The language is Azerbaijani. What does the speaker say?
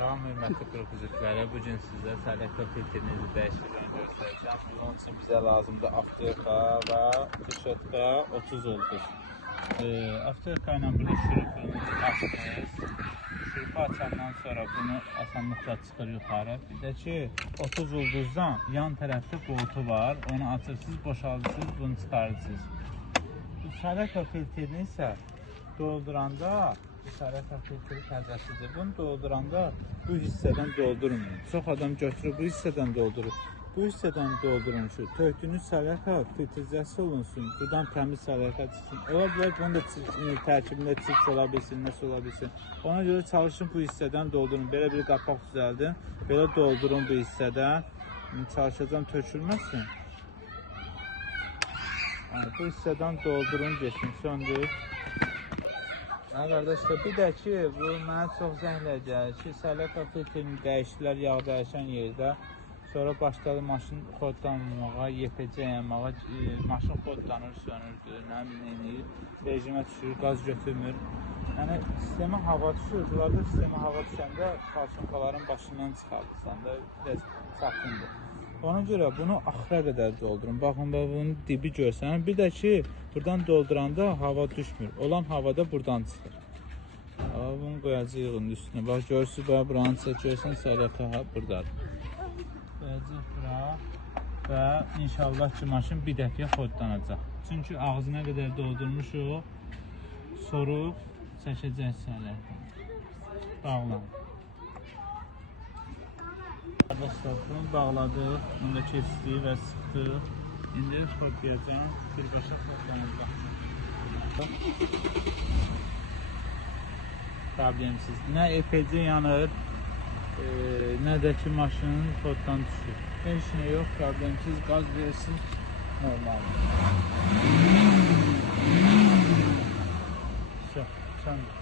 Salam hörmətli qrup üzvləri, bugün sizə sələklə filtrinizi dəyişdirən göstərəcəm. Bunun üçün bizə lazımdır avtoyaka və tişörtka 30 ulduz. Avtoyaka ilə burada şurupumuzu açdınız. Şurupu açandan sonra bunu asanlıqla çıxır yuxarı. Bir də ki 30 ulduzdan yan tərəfdə qoltuğu var. Onu açırsınız, boşaldırsınız, bunu çıxarırsınız. Bu sələklə filtrini isə dolduranda sələklə filtri təzəsidir. Bunu dolduranda bu hissədən doldurmayın. Çox adam götürür bu hissədən doldurur. Bu hissədən doldurun ki, tökdüyünüz sələklə filtrizasiya olunsun. Buradan təmiz sələklə çıxsın. Ola bilər bunun da tərkibində çirk ola bilsin, nəsə ola bilsin. Ona görə çalışın bu hissədən doldurun. Belə bir qapaq düzəldin. Belə doldurun bu hissədən. Çalışacağım tökülməsin. Yəni, bu hissədən doldurun, geçin, söndür. Arkadaşlar bir də ki, bu mənə çox zəhlə gəlir ki, sələklə filtrini dəyişdilər yağ dəyişən yerdə. Sonra başladı maşın kodlanmağa, YPC yamağa, maşın kodlanır, sönürdü, nə bilim, rejimə düşür, qaz götürmür. Yəni, sistemə hava düşür, bunlarda sistemə hava düşəndə falçınkaların başından çıxarırsan da, biraz çətindir. Ona görə bunu axıra qədər doldurun. Baxın, bunun dibi görsənir. Bir də ki, buradan dolduranda hava düşmür. Olan hava da buradan çıxır. Bunu qoyacağıq üstünə. Bax, görürsünüz, buranı çəkirsən, sələklə buradadır. Qoyacaq bura və inşallah ki, maşın bir dəfəyə xodlanacaq. Çünki ağzına qədər doldurmuşuq, soruq çəkəcək sələklə. Bağlan. Arkadaşlar, bunu bağladıq, bunu da keçdik və sıxdıq. İndi kodlayacağım, birbaşa kodlanacaq. Problemsiz. Nə EPC yanır, nə də ki maşının koddan düşür. Heç nə yox, problemsiz, qaz versin, normal. Söndür.